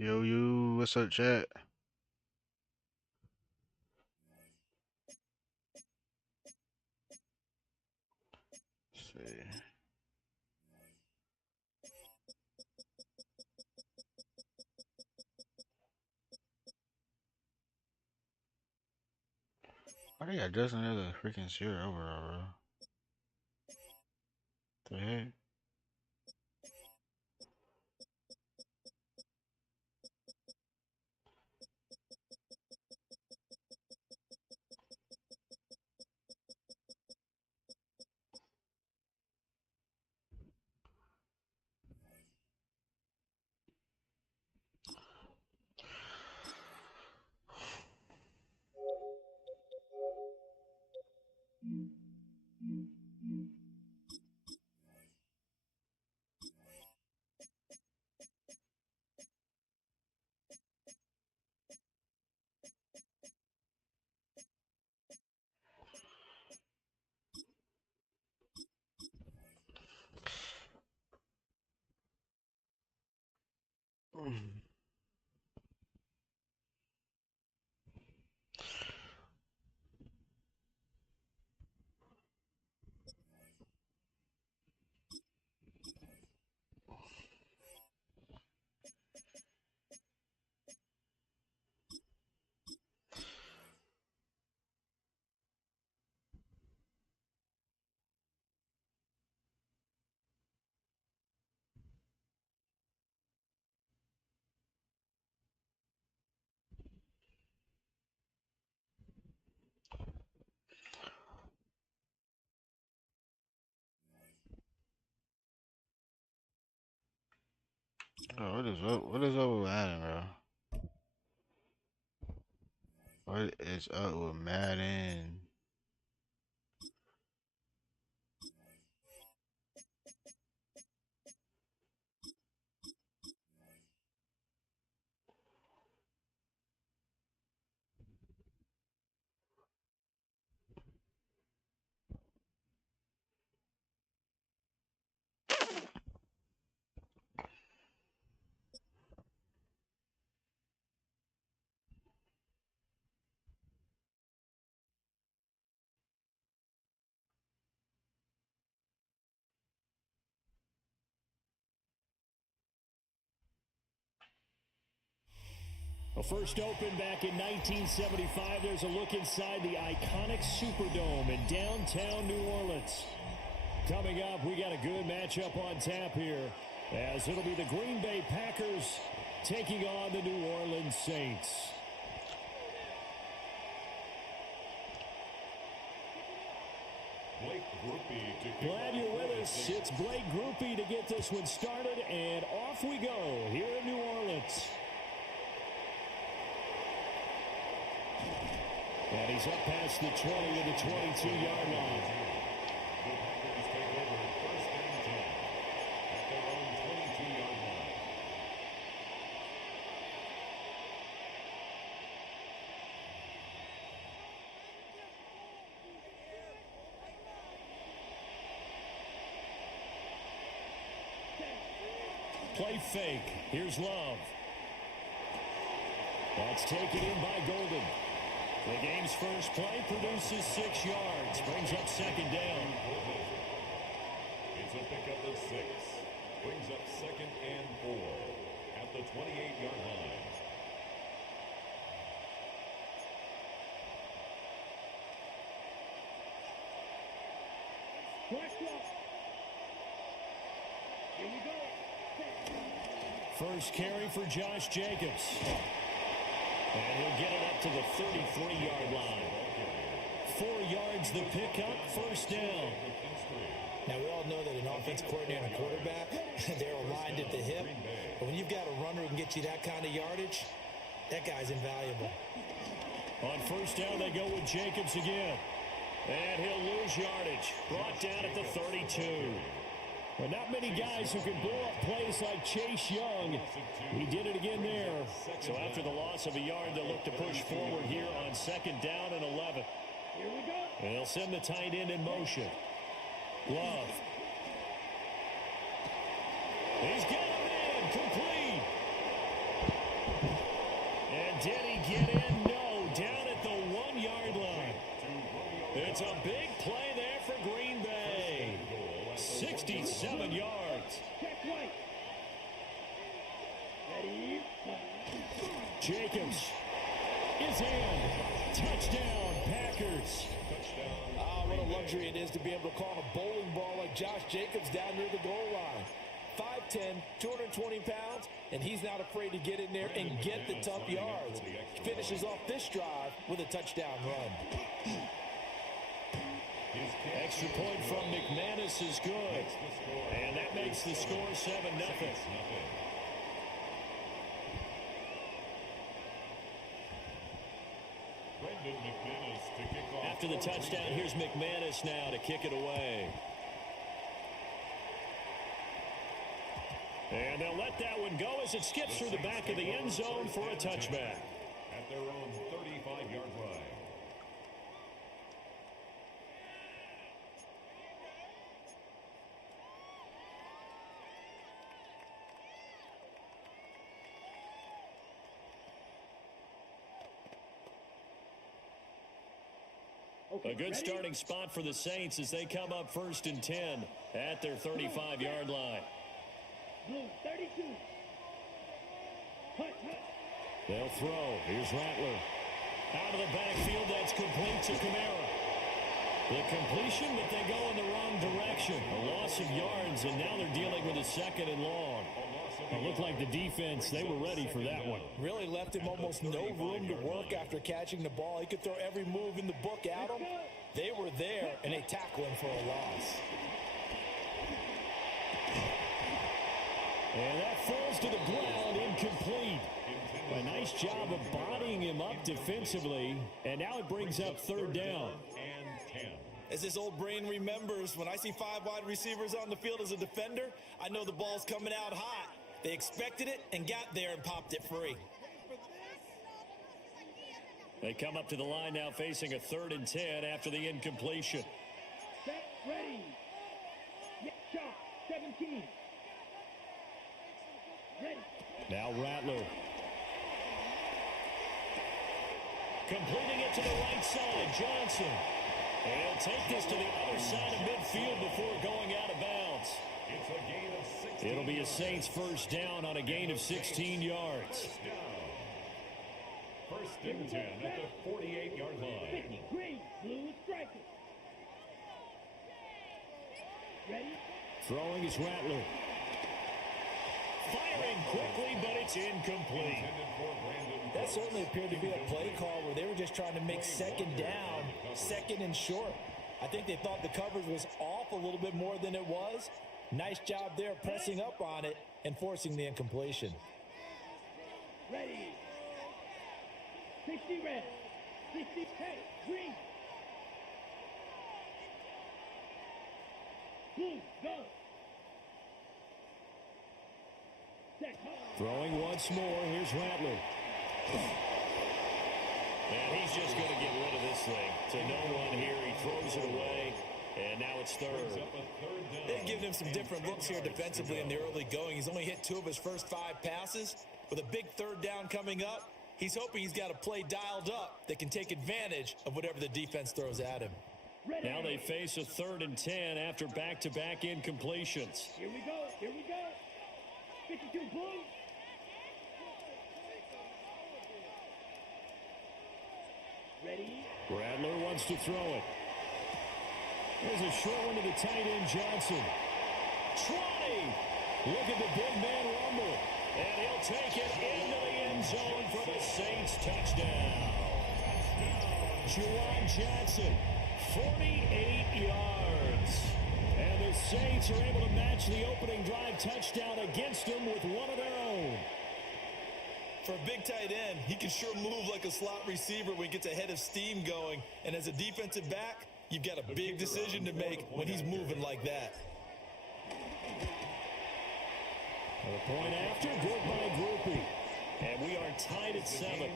Yo, you, what's up, chat? Let's see. Why they got Justin as a freaking zero overall, bro? The heck? Oh, what is up with Madden, bro? What is up with Madden? Well, first opened back in 1975. There's a look inside the iconic Superdome in downtown New Orleans. Coming up, we got a good matchup on tap here, as it'll be the Green Bay Packers taking on the New Orleans Saints. Glad you're with us. It's Blake Groupie to get this one started, and off we go here in New Orleans. And he's up past the 20 to the 22-yard line. The Packers take over first and 10 at their own 22-yard line. Play fake. Here's Love. That's taken in by Golden. The game's first play produces 6 yards. Brings up second down. It's a pickup of 6. Brings up second and 4 at the 28-yard line. Here we go. First carry for Josh Jacobs. And he'll get it up to the 33-yard line. 4 yards the pickup, first down. Now, we all know that an offensive coordinator and a quarterback, they're aligned at the hip. But when you've got a runner who can get you that kind of yardage, that guy's invaluable. On first down, they go with Jacobs again. And he'll lose yardage. Brought down at the 32. Well, not many guys who can blow up plays like Chase Young. He did it again there. So after the loss of a yard, they'll look to push forward here on second down and 11. Here we go. And they'll send the tight end in motion. Love. He's got a man complete. did he get in? No, down at the 1-yard line. It's a big play there for Green Bay. 67 yards. Jacobs is in. Touchdown, Packers. What a luxury it is to be able to call a bowling ball like Josh Jacobs down near the goal line. 5'10", 220 pounds, and he's not afraid to get in there and get the tough yards. Finishes off this drive with a touchdown run. Extra point from McManus is good. And that makes the score 7-0. After the touchdown, here's McManus now to kick it away. And they'll let that one go as it skips through the back of the end zone for a touchback. At their own 35-yard line. A good starting spot for the Saints as they come up 1st and 10 at their 35-yard line. They'll throw. Here's Rattler. Out of the backfield, that's complete to Kamara. The completion, but they go in the wrong direction. A loss of yards, and now they're dealing with a 2nd and long. It looked like the defense, they were ready for that one. Really left him almost no room to work after catching the ball. He could throw every move in the book at him. They were there, and they tackle him for a loss. And that falls to the ground, incomplete. A nice job of bodying him up defensively, and now it brings up 3rd down. As this old brain remembers, when I see 5 wide receivers on the field as a defender, I know the ball's coming out hot. They expected it and got there and popped it free. They come up to the line now facing a 3rd and 10 after the incompletion. Set, ready. Shot, 17. Ready. Now Rattler. Completing it to the right side, Johnson. And he'll take this to the other side of midfield before going out of bounds. It's a gain of 16. It'll be a Saints 1st down on a gain of 16 yards. 1st and 10 at the 48-yard line. Green, blue, striker. Ready? Throwing is Rattler. Firing quickly, but it's incomplete. That certainly appeared to be a play call where they were just trying to make 2nd down, 2nd and short. I think they thought the coverage was off a little bit more than it was. Nice job there pressing up on it and forcing the incompletion. Ready. 60 red. 60 hey, green. Blue, go. Set. Throwing once more. Here's Rattler. And he's just going to get rid of this thing. To no one here. He throws it away. And now it's 3rd. They've given him some different looks here defensively in the early going. He's only hit 2 of his first 5 passes. With a big 3rd down coming up, he's hoping he's got a play dialed up that can take advantage of whatever the defense throws at him. Now they face a 3rd and 10 after back-to-back incompletions. Here we go. Here we go. 52 blue. Ready. Rattler wants to throw it. There's a short one to the tight end, Johnson. 20. Look at the big man rumble. And he'll take it into the end zone for the Saints touchdown. Juwan Johnson, 48 yards. And the Saints are able to match the opening drive touchdown against them with one of their own. For a big tight end, he can sure move like a slot receiver when he gets a head of steam going. And as a defensive back, you've got a big decision to make when he's moving like that. A point after, good by Groupie. And we are tied at 7.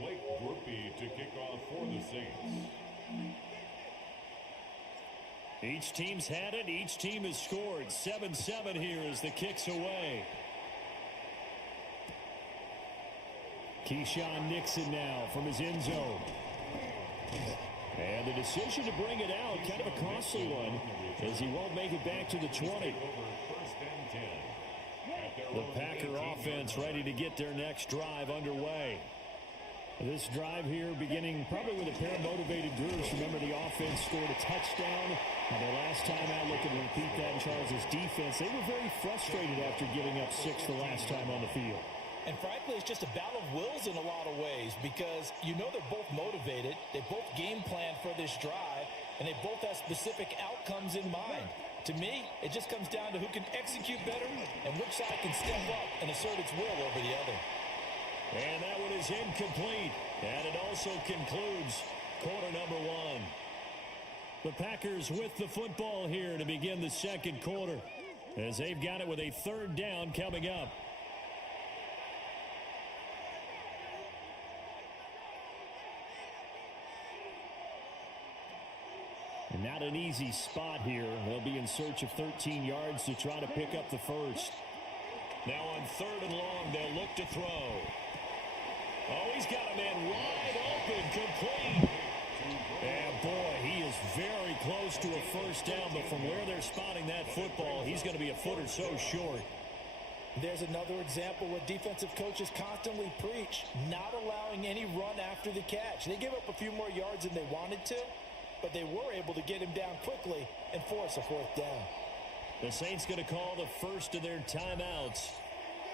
Blake Groupie to kick off for the Saints. Each team's had it. Each team has scored. 7-7 here as the kick's away. Keyshawn Nixon now from his end zone. And the decision to bring it out, kind of a costly one, as he won't make it back to the 20. The Packer offense ready to get their next drive underway. This drive here beginning probably with a pair of motivated groups. Remember, the offense scored a touchdown. And the last time out, looking to repeat that in Charles' defense, they were very frustrated after giving up 6 the last time on the field. And frankly, it's just a battle of wills in a lot of ways because you know they're both motivated. They both game plan for this drive, and they both have specific outcomes in mind. To me, it just comes down to who can execute better and which side can step up and assert its will over the other. And that one is incomplete. And it also concludes quarter number 1. The Packers with the football here to begin the second quarter as they've got it with a third down coming up. And not an easy spot here. They'll be in search of 13 yards to try to pick up the first. Now on 3rd and long, they'll look to throw. Oh, he's got a man wide open, complete. And boy, he is very close to a first down, but from where they're spotting that football, he's going to be a foot or so short. There's another example where defensive coaches constantly preach, not allowing any run after the catch. They gave up a few more yards than they wanted to, but they were able to get him down quickly and force a 4th down. The Saints going to call the first of their timeouts.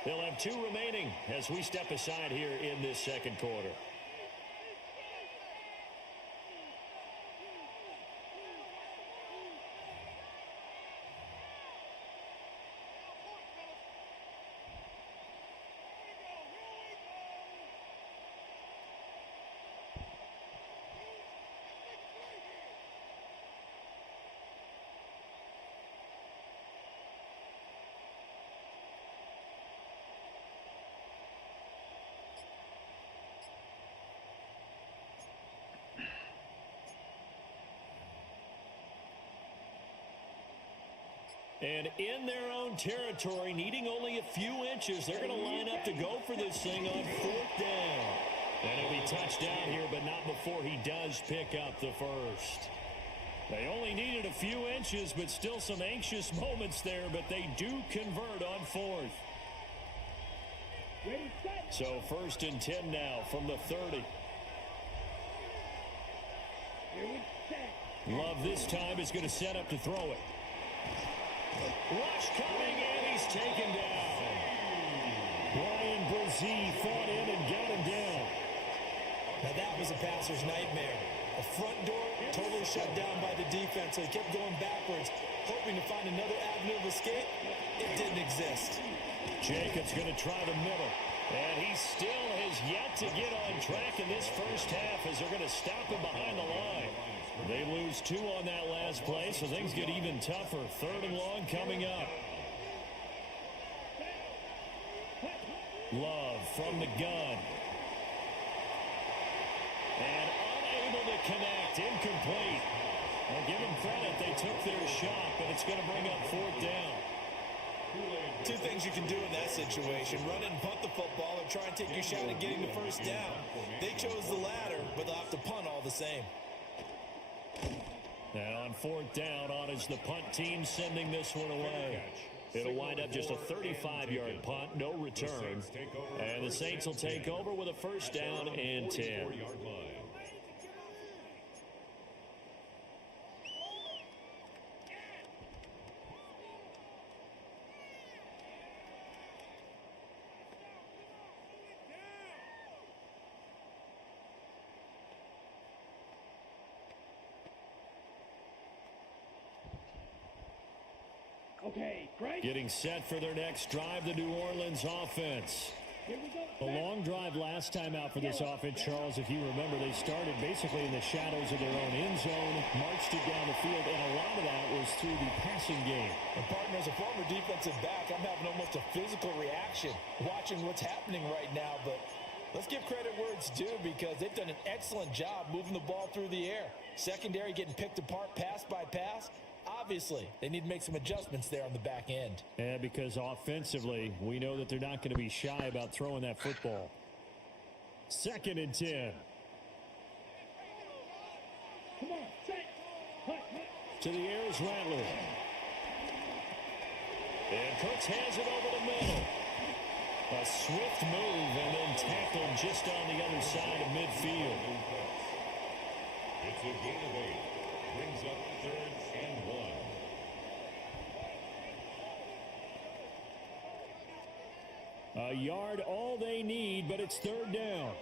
They'll have 2 remaining as we step aside here in this second quarter. And in their own territory, needing only a few inches, they're going to line up to go for this thing on 4th down. And it'll be touchdown here, but not before he does pick up the first. They only needed a few inches, but still some anxious moments there, but they do convert on 4th. So 1st and 10 now from the 30. Love this time is going to set up to throw it. Rush coming, and he's taken down. Brian Brzee fought in and got him down. Now that was a passer's nightmare. A front door totally shut down by the defense, so he kept going backwards, hoping to find another avenue of escape. It didn't exist. Jacobs going to try the middle. And he still has yet to get on track in this first half as they're going to stop him behind the line. They lose 2 on that last play, so things get even tougher. 3rd and long coming up. Love from the gun. And unable to connect. Incomplete. I'll give them credit. They took their shot, but it's going to bring up 4th down. 2 things you can do in that situation. Run it and punt the football or try and take your shot at getting the first down. They chose the latter, but they'll have to punt all the same. And on 4th down, on is the punt team sending this one away. It'll wind up just a 35-yard punt, no return. And the Saints will take over with a first down and 10. Okay, Frank. Getting set for their next drive, the New Orleans offense. Here we go. A long drive last time out for this offense, Charles. If you remember, they started basically in the shadows of their own end zone, marched it down the field, and a lot of that was through the passing game. And partner, as a former defensive back, I'm having almost a physical reaction watching what's happening right now. But let's give credit where it's due because they've done an excellent job moving the ball through the air. Secondary getting picked apart pass by pass. Obviously, they need to make some adjustments there on the back end. Yeah, because offensively, we know that they're not going to be shy about throwing that football. 2nd and 10. Come on, set. Hut, hut. To the air is Rattler. And Cooks hands it over the middle. A swift move and then tackled just on the other side of midfield. It's a gain of 8. Brings up 3rd and 1. A yard all they need, but it's 3rd down.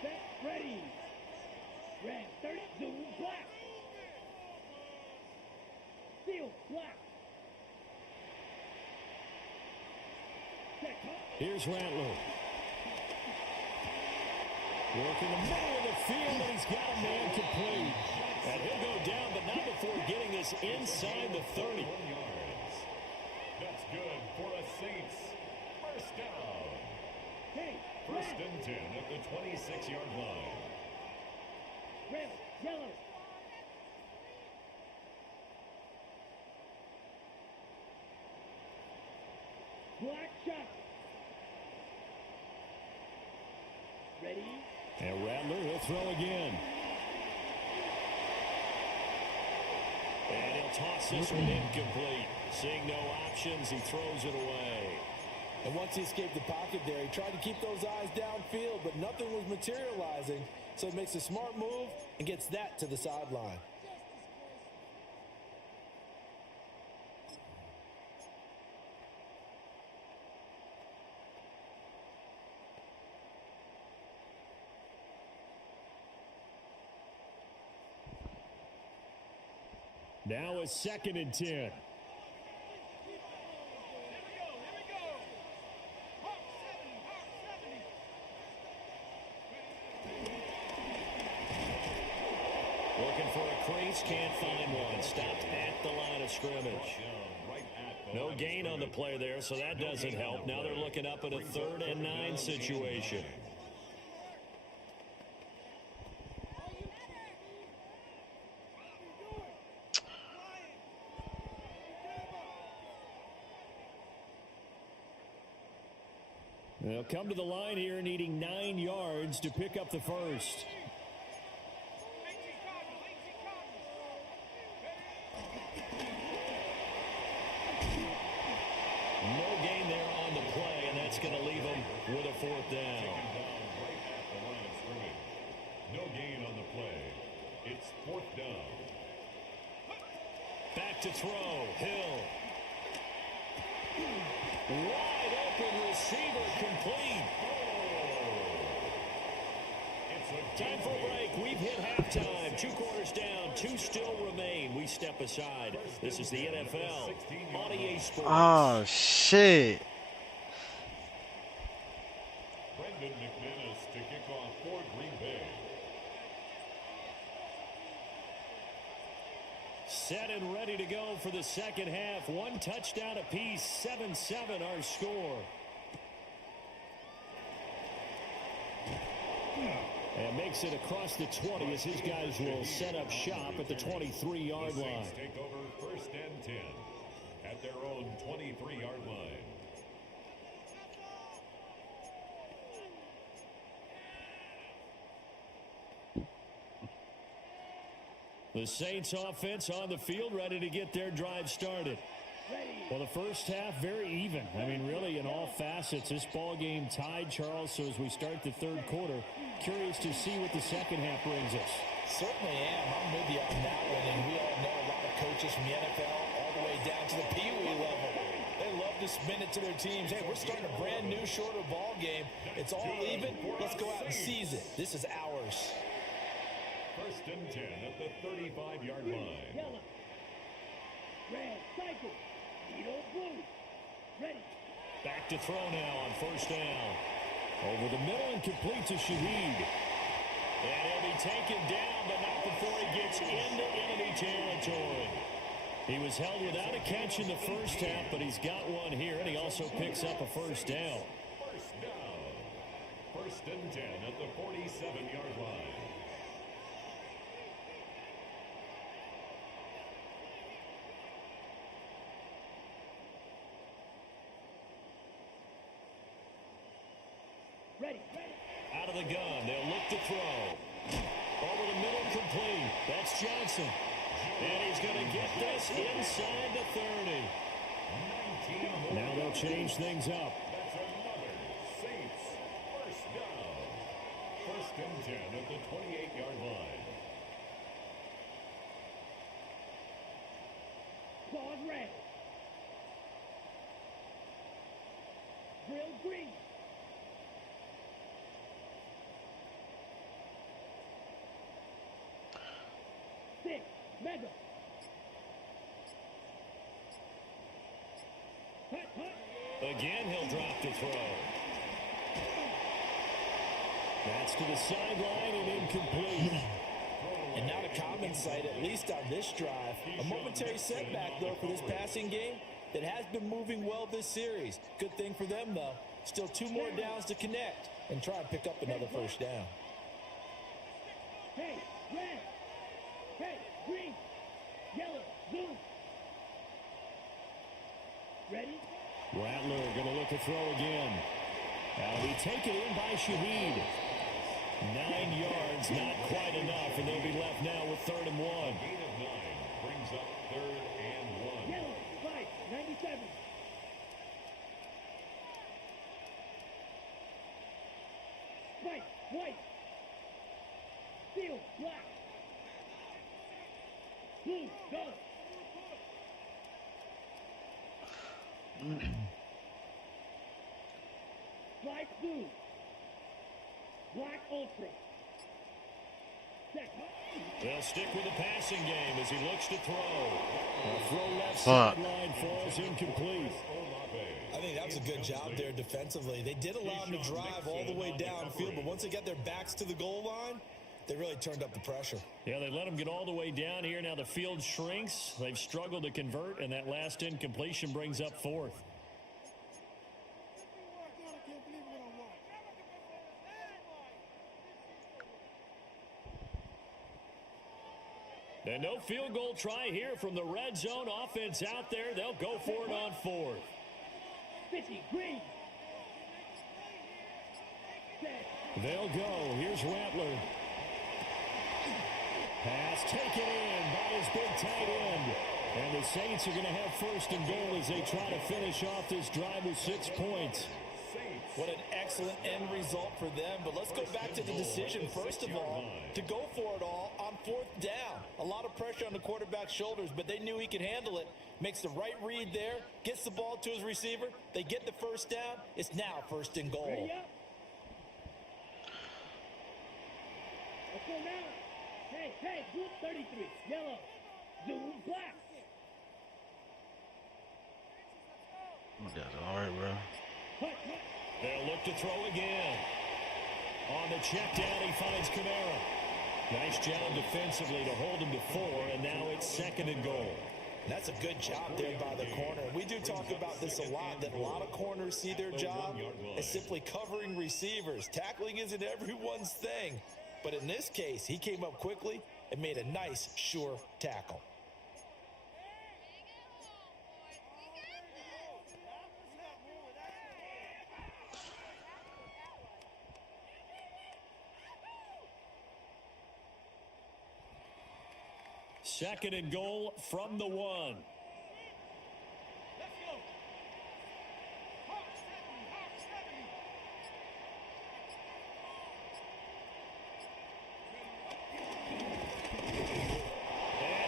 Set, ready. Red, 30, zoom, black. Field, black. Set, hut. Here's Rattler. Working the middle of the field, and he's got a man complete. And he'll go down, but not before getting this inside the 30. 1 yards. That's good for a Saints. First down. Hey, First red, and 10 at the 26-yard line. red, yellow. Black shot. Ready. And Rattler, he'll throw again. And he'll toss this one incomplete. Seeing no options, he throws it away. And once he escaped the pocket there, he tried to keep those eyes downfield, but nothing was materializing. So he makes a smart move and gets that to the sideline. Now a 2nd and 10. Looking for a crease, can't find one. Stopped at the line of scrimmage. No gain on the play there, so that doesn't help. Now they're looking up at a 3rd and 9 situation. They'll come to the line here needing 9 yards to pick up the first. No gain there on the play, and that's going to leave them with a 4th down. Right at the line of scrimmage. No gain on the play. It's 4th down. Back to throw. Hill. Wide open receiver complete. Time for a break. We've hit halftime. 2 quarters down. 2 still remain. We step aside. This is the NFL on EA Sports. Oh, shit. Brendan McManus to kick off for Green Bay. Set and ready to go for the second half. 1 touchdown apiece. 7-7 our score. And makes it across the 20 as his guys will set up shop at the 23-yard line. Saints take over 1st and 10 at their own 23-yard line. The Saints offense on the field ready to get their drive started. Well, the first half very even. I mean, really in all facets, this ball game tied, Charles. So as we start the 3rd quarter, curious to see what the second half brings us. Certainly am. I'm with you on that one. And we all know a lot of coaches from the NFL all the way down to the Pee Wee level. They love to spin it to their teams. Hey, we're starting a brand new, shorter ball game. It's all even. Let's go out and seize it. This is ours. 1st and 10 at the 35-yard line. Yellow. Red, cycle. Needle, blue. Ready. Back to throw now on 1st down. Over the middle and complete to Shaheed. And he'll be taken down, but not before he gets into enemy territory. He was held without a catch in the first half, but he's got one here, and he also picks up a 1st down. First down. 1st and 10 at the 47-yard line. Out of the gun, they'll look to throw. Over the middle, complete. That's Johnson. And he's going to get this inside the 30. Now they'll change things up. That's another Saints first down. First and 10 at the 28-yard line. Claude red. Drill green. Six, mega. Hut, hut. Again, he'll drop to throw. That's to the sideline and incomplete. And not a common sight, at least on this drive. A momentary setback, though, for this passing game that has been moving well this series. Good thing for them, though. Still 2 more downs to connect and try and pick up another first down. Hey, red. Hey, green. Yellow. Blue. Ready? Rattler going to look to throw again. That'll be taken in by Shaheed. 9 yards, not quite enough, and they'll be left now with 3rd and 1. Gain of 9 brings up 3rd and 1. Yellow. 5, 97. White. White. Steel. Black. Blue. Go. Black. Blue. Black Ultra. Set. They'll stick with the passing game as he looks to throw. A throw left Fuck. sideline falls incomplete. I think that was a good job there defensively. They did allow him to drive all the way downfield, but once they got their backs to the goal line, they really turned up the pressure. Yeah, they let him get all the way down here. Now the field shrinks. They've struggled to convert, and that last incompletion brings up 4th. And no field goal try here from the red zone. Offense out there. They'll go for it on 4th. 50. Green. Set. They'll go. Here's Rattler. Pass taken in by his big tight end. And the Saints are going to have 1st and goal as they try to finish off this drive with 6 points. What an excellent end result for them. But let's go back to the decision, first of all, to go for it all on 4th down. A lot of pressure on the quarterback's shoulders, but they knew he could handle it. Makes the right read there, gets the ball to his receiver. They get the first down. It's now 1st and goal. Ready up. Let's go now. Hey, hey, group 33. Yellow. Zoom black. That's all right, bro. Hut, hut. They'll look to throw again. On the check down, he finds Kamara. Nice job defensively to hold him to 4, and now it's 2nd and goal. That's a good job there by the corner. We do talk about this a lot, that a lot of corners see their job as simply covering receivers. Tackling isn't everyone's thing. But in this case, he came up quickly and made a nice, sure tackle. Second and goal from the 1. And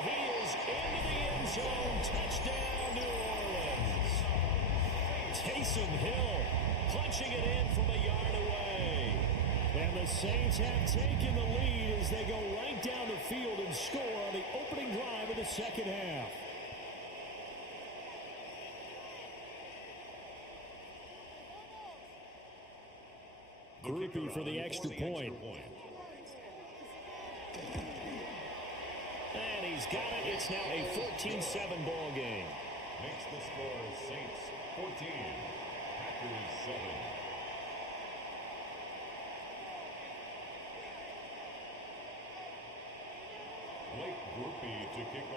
he is into the end zone. Touchdown, New Orleans. Taysom Hill punching it in from a yard away. And the Saints have taken the lead as they go right down the field and score on the opening drive of the second half. Groupie for the extra point. And he's got it. It's now a 14-7 ball game. Makes the score Saints 14, Packers 7.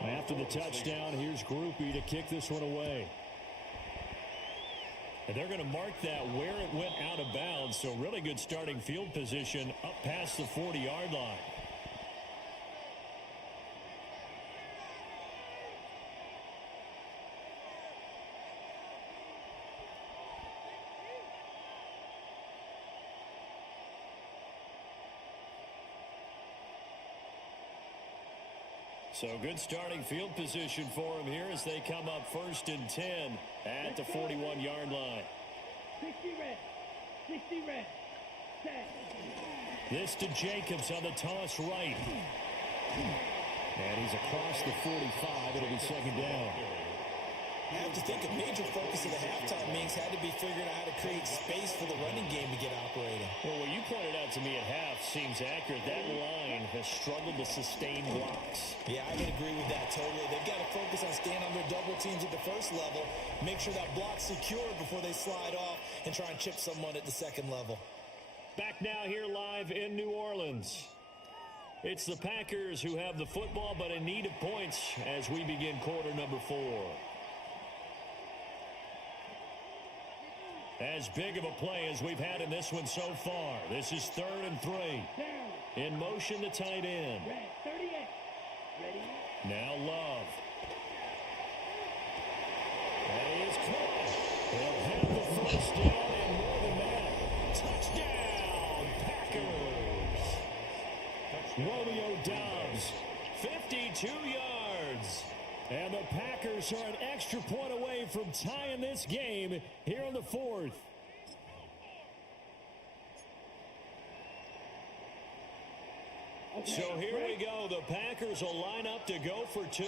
After the touchdown, here's Groupie to kick this one away. And they're going to mark that where it went out of bounds. So really good starting field position up past the 40-yard line. So good starting field position for him here as they come up 1st and 10 at the 41-yard line. 60 red. 60 red. Set. This to Jacobs on the toss right. And he's across the 45. It'll be 2nd down. I have to think a major focus of the halftime meetings had to be figuring out how to create space for the running game to get operating. Well, what you pointed out to me at half seems accurate. That line has struggled to sustain blocks. Yeah, I would agree with that totally. They've got to focus on staying on their double teams at the first level, make sure that block's secured before they slide off and try and chip someone at the second level. Back now here live in New Orleans. It's the Packers who have the football but in need of points as we begin quarter number 4. As big of a play as we've had in this one so far. This is 3rd and 3. In motion, the tight end. Red. 38. Ready. Now Love. And he is caught. They'll have the 1st down and more than that. Touchdown, Packers. Romeo Doubs, 52 yards. And the Packers are an extra point away from tying this game here in the 4th. Okay. So here we go. The Packers will line up to go for 2.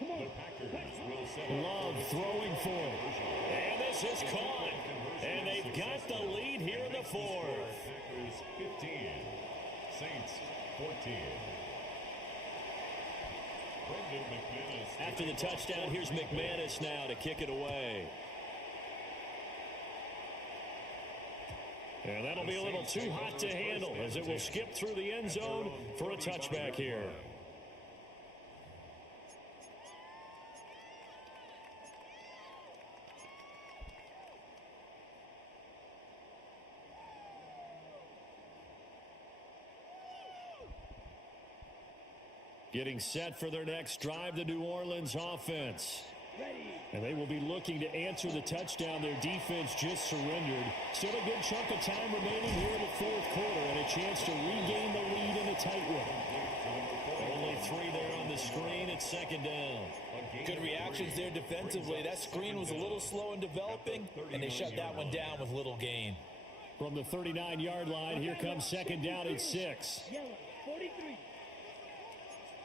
Come on. The Packers will set up Love throwing for it. And this is caught. And they've got the lead here in the 4th. Packers 15, Saints 14. After the touchdown, here's McManus now to kick it away. And that'll be a little too hot to handle as it will skip through the end zone for a touchback here. Getting set for their next drive, the New Orleans offense. And they will be looking to answer the touchdown. Their defense just surrendered. Still a good chunk of time remaining here in the 4th quarter and a chance to regain the lead in a tight one. Only 3 there on the screen. It's 2nd down. Good reactions there defensively. That screen was a little slow in developing, and they shut that one down with little gain. From the 39-yard line, here comes 2nd down at 6. Yellow. 43.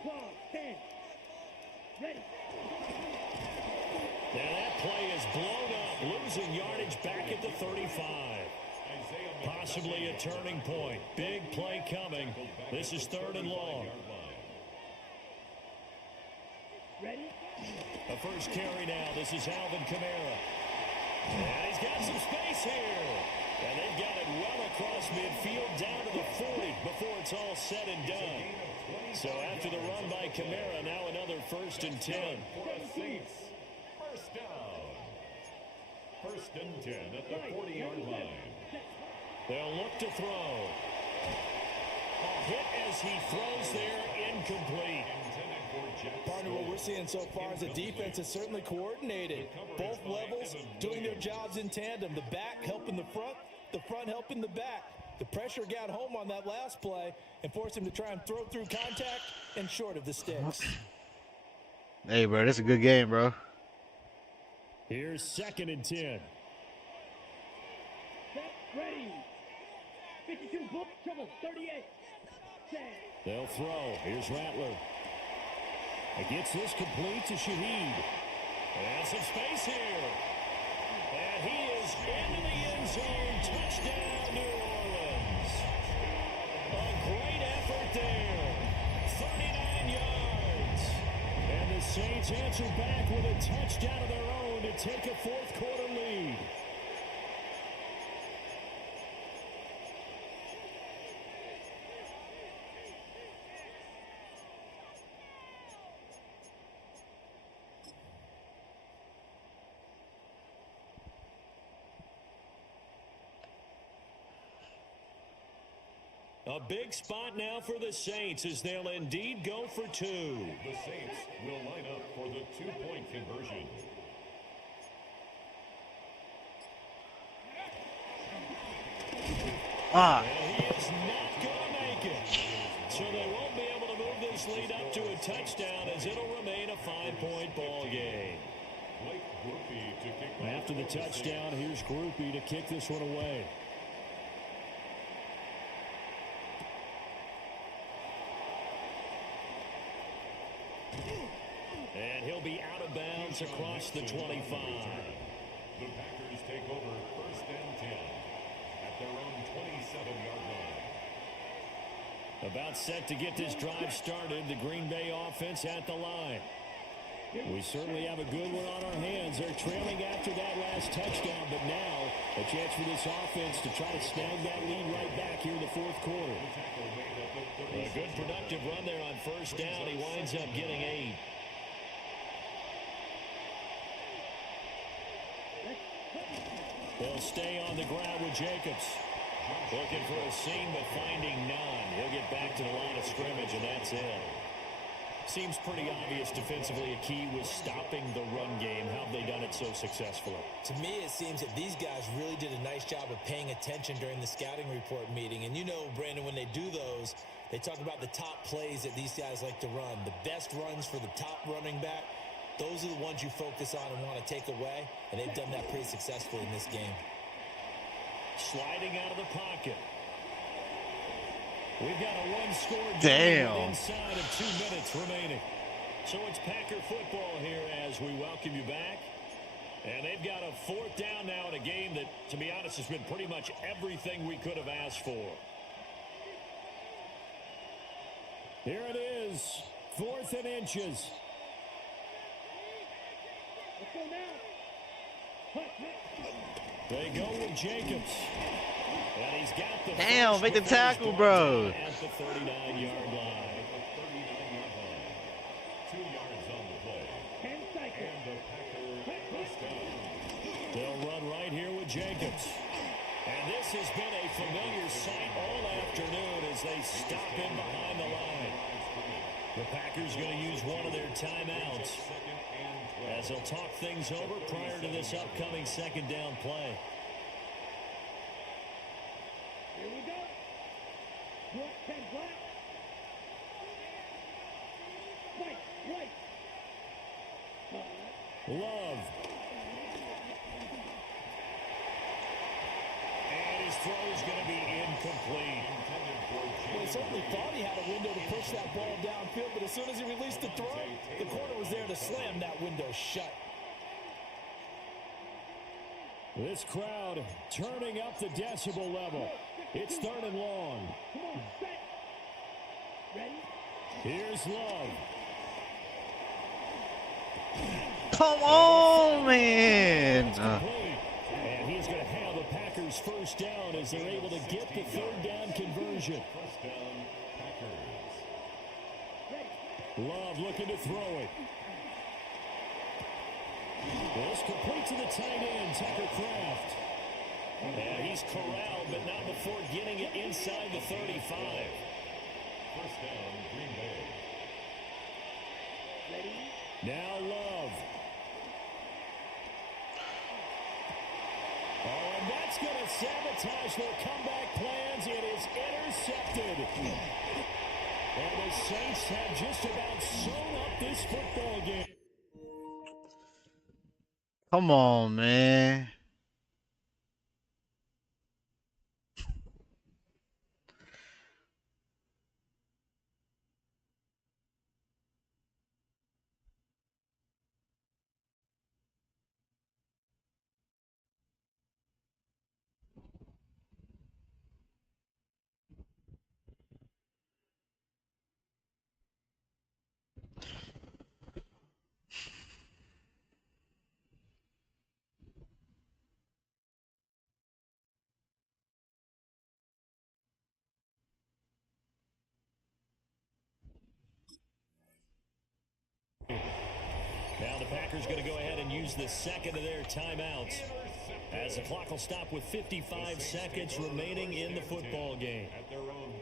Claw. 10. Ready. Now that play is blown up, losing yardage back at the 35. Possibly a turning point. Big play coming. This is 3rd and long. Ready. A first carry now. This is Alvin Kamara. And he's got some space here. And they've got it well across midfield down to the 40 before it's all said and done. So after the run by Kamara, now another 1st and 10. First down. 1st and 10 at the 40-yard line. They'll look to throw. A hit as he throws there, incomplete. Partner, what we're seeing so far is the defense is certainly coordinated. Both levels doing their jobs in tandem. The back helping the front helping the back. The pressure got home on that last play and forced him to try and throw through contact and short of the sticks. Hey, bro, this is a good game, bro. Here's 2nd and 10. Set. Ready. 52. Book. Trouble. 38. Set. They'll throw. Here's Rattler. He gets this complete to Shaheed. And some space here. And he is into the end zone. Touchdown, New Orleans. A great effort there. 39 yards. And the Saints answer back with a touchdown of their own to take a 4th quarter lead. A big spot now for the Saints as they'll indeed go for two. The Saints will line up for the two-point conversion. And he is not going to make it. So they won't be able to move this lead up to a touchdown as it'll remain a 5-point ball game. After the touchdown, here's Groupie to kick this one away. And he'll be out of bounds across the 25. The Packers take over 1st and 10 at their own 27-yard line. About set to get this drive started, the Green Bay offense at the line. We certainly have a good one on our hands. They're trailing after that last touchdown, but now a chance for this offense to try to snag that lead right back here in the fourth quarter. A good productive run there on 1st down. He winds up getting 8. They'll stay on the ground with Jacobs. Looking for a seam, but finding none. He'll get back to the line of scrimmage, and that's it. Seems pretty obvious defensively a key was stopping the run game. How have they done it so successfully? To me, it seems that these guys really did a nice job of paying attention during the scouting report meeting. And you know, Brandon, when they do those, they talk about the top plays that these guys like to run. The best runs for the top running back, those are the ones you focus on and want to take away. And they've done that pretty successfully in this game. Sliding out of the pocket. We've got a one-score Damn. Inside of 2 minutes remaining. So it's Packer football here as we welcome you back. And they've got a 4th down now in a game that, to be honest, has been pretty much everything we could have asked for. Here it is, 4th and inches. Let's go now. They go with Jacobs. And he's got the Damn, make the tackle, bro. At the 39-yard line. 2 yards on the play. 10 seconds. And the Packer first down. They'll run right here with Jacobs. And this has been a familiar sight all afternoon as they stop him behind the line. The Packers going to use one of their timeouts as they'll talk things over prior to this upcoming 2nd down play. Here we go. Black, 10 black. White. Love. And his throw is going to be incomplete. Well, he certainly thought he had a window to push that ball downfield, but as soon as he released the throw, the corner was there to slam that window shut. This crowd turning up the decibel level. It's 3rd and long. Come on, set. Ready? Here's Love. Come on, man. And he's going to have the Packers 1st down as they're able to get the 3rd down conversion. 1st down, Packers. Love looking to throw it. This complete to the tight end, Tucker Kraft. And he's corralled, but not before getting it inside the 35. 1st down, Green Bay. Now Love. Oh, and that's going to sabotage their comeback plans. It is intercepted. And the Saints have just about sewn up this football game. Come on, man. Now the Packers going to go ahead and use the 2nd of their timeouts as the clock will stop with 55 seconds remaining in the football game. At their own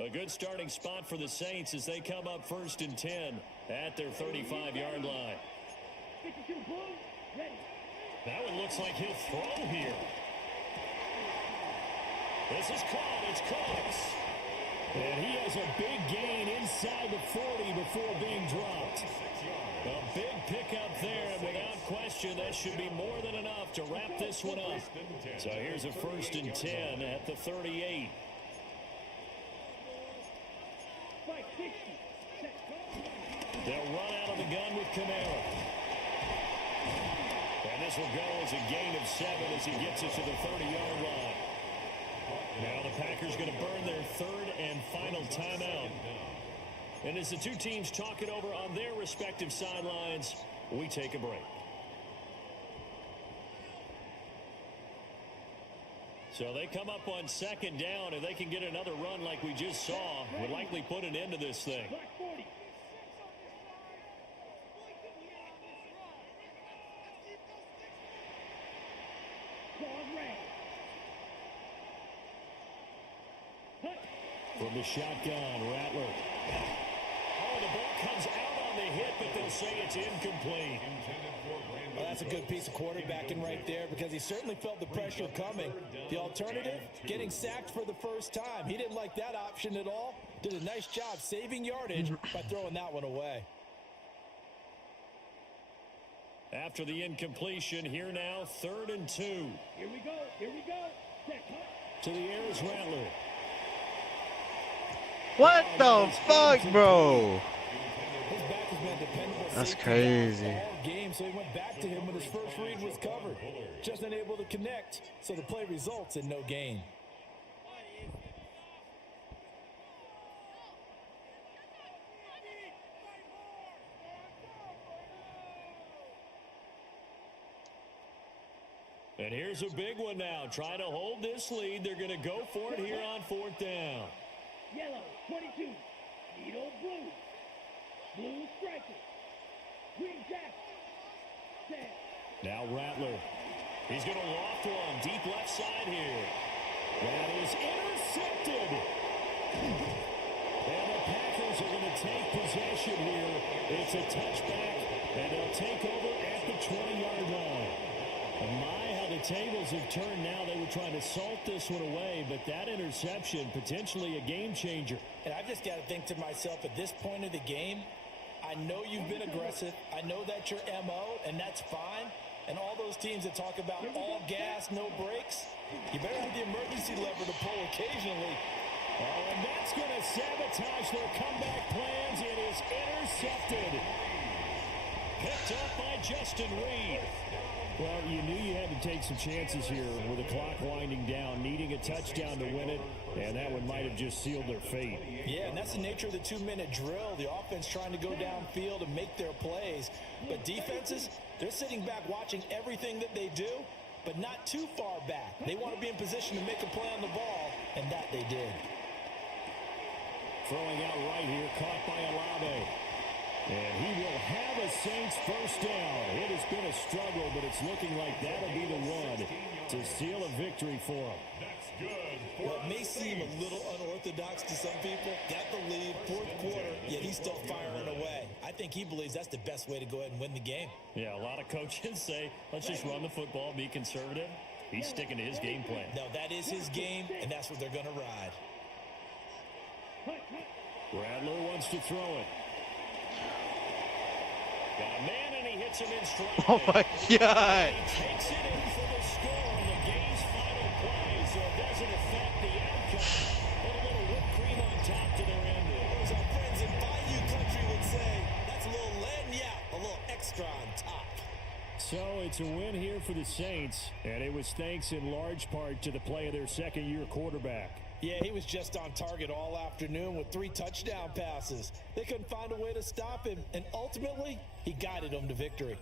A good starting spot for the Saints as they come up 1st and 10 at their 35-yard line. 52 blue, ready. That one looks like he'll throw here. This is caught. It's Cox. And he has a big gain inside the 40 before being dropped. A big pickup there, and without question, that should be more than enough to wrap this one up. So here's a 1st and 10 at the 38. They'll run out of the gun with Kamara. And this will go as a gain of 7 as he gets it to the 30-yard line. Now the Packers going to burn their 3rd and final timeout. And as the two teams talk it over on their respective sidelines, we take a break. So they come up on 2nd down. If they can get another run like we just saw, would likely put an end to this thing. From the shotgun, Rattler. Oh, the ball comes out on the hit, but they'll say it's incomplete. Well, that's a good piece of quarterbacking right there because he certainly felt the pressure coming. The alternative, getting sacked for the first time. He didn't like that option at all. Did a nice job saving yardage by throwing that one away. After the incompletion, here now, 3rd and 2. Here we go. Here we go. To the air is Rattler. What the fuck, bro? His back has been dependable. That's crazy. All game, so he went back to him when his first read was covered. Just unable to connect, so the play results in no gain. And here's a big one now. Trying to hold this lead. They're going to go for it here on 4th down. Yellow, 22. Needle blue. Blue striker. Green jacket. Sam. Now Rattler. He's going to loft one. Deep left side here. That is intercepted. And the Packers are going to take possession here. It's a touchback, and they'll take over at the 20-yard line. And the tables have turned now. They were trying to salt this one away, but that interception, potentially a game changer. And I've just got to think to myself, at this point of the game, I know you've been aggressive. I know that's your MO, and that's fine. And all those teams that talk about all gas, no brakes, you better have the emergency lever to pull occasionally. Oh, and that's going to sabotage their comeback plans. It is intercepted. Picked up by Justin Reed. Well, you knew you had to take some chances here with the clock winding down, needing a touchdown to win it, and that one might have just sealed their fate. Yeah, and that's the nature of the 2-minute drill. The offense trying to go downfield and make their plays. But defenses, they're sitting back watching everything that they do, but not too far back. They want to be in position to make a play on the ball, and that they did. Throwing out right here, caught by Olave. And he will have a Saints first down. It has been a struggle, but it's looking like that'll be the one to seal a victory for him. That's good. Well, it may seem a little unorthodox to some people. Got the lead, 4th quarter, yet he's still firing away. I think he believes that's the best way to go ahead and win the game. Yeah, a lot of coaches say, let's just run the football, be conservative. He's sticking to his game plan. No, that is his game, and that's what they're going to ride. Rattler wants to throw it. Got a man, and he hits him in stride. Oh, my God. He takes it in for the score on the game's final play, so it doesn't affect the outcome. Put a little whipped cream on top to their ending. As our friends in Bayou Country would say, that's a little lagniappe, a little extra on top. So it's a win here for the Saints, and it was thanks in large part to the play of their second-year quarterback. Yeah, he was just on target all afternoon with 3 touchdown passes. They couldn't find a way to stop him, and ultimately, he guided them to victory.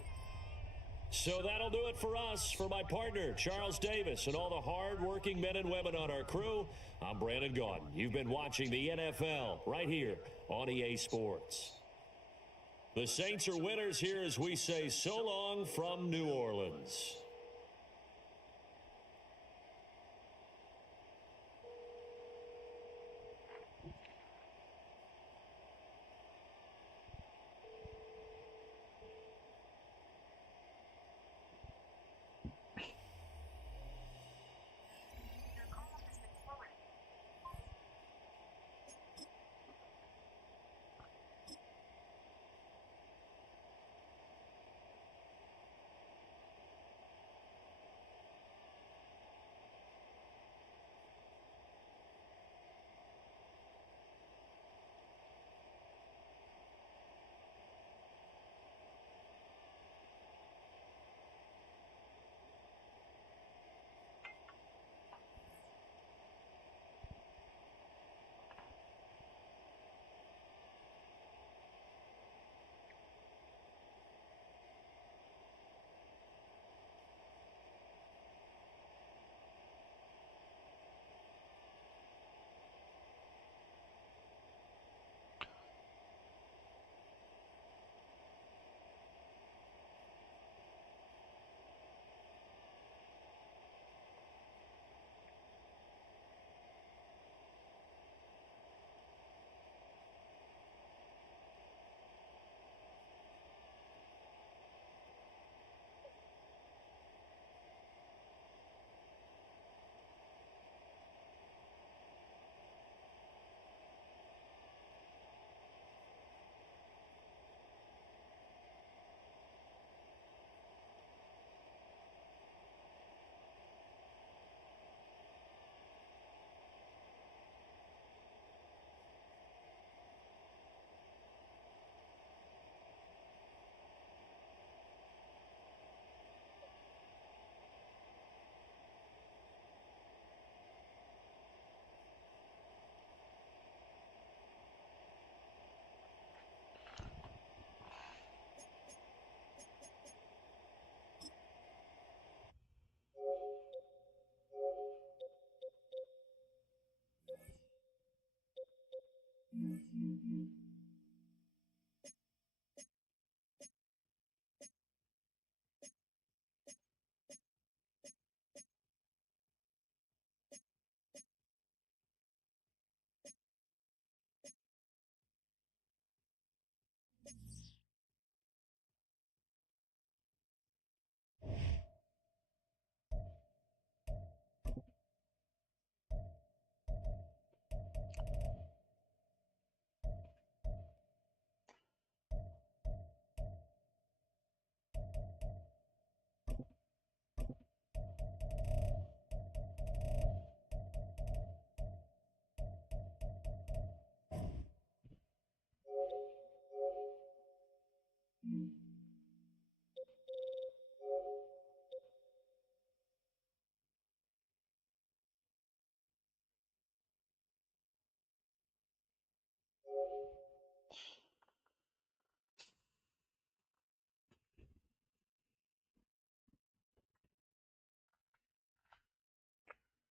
So that'll do it for us. For my partner, Charles Davis, and all the hard-working men and women on our crew, I'm Brandon Gaudin. You've been watching the NFL right here on EA Sports. The Saints are winners here as we say so long from New Orleans.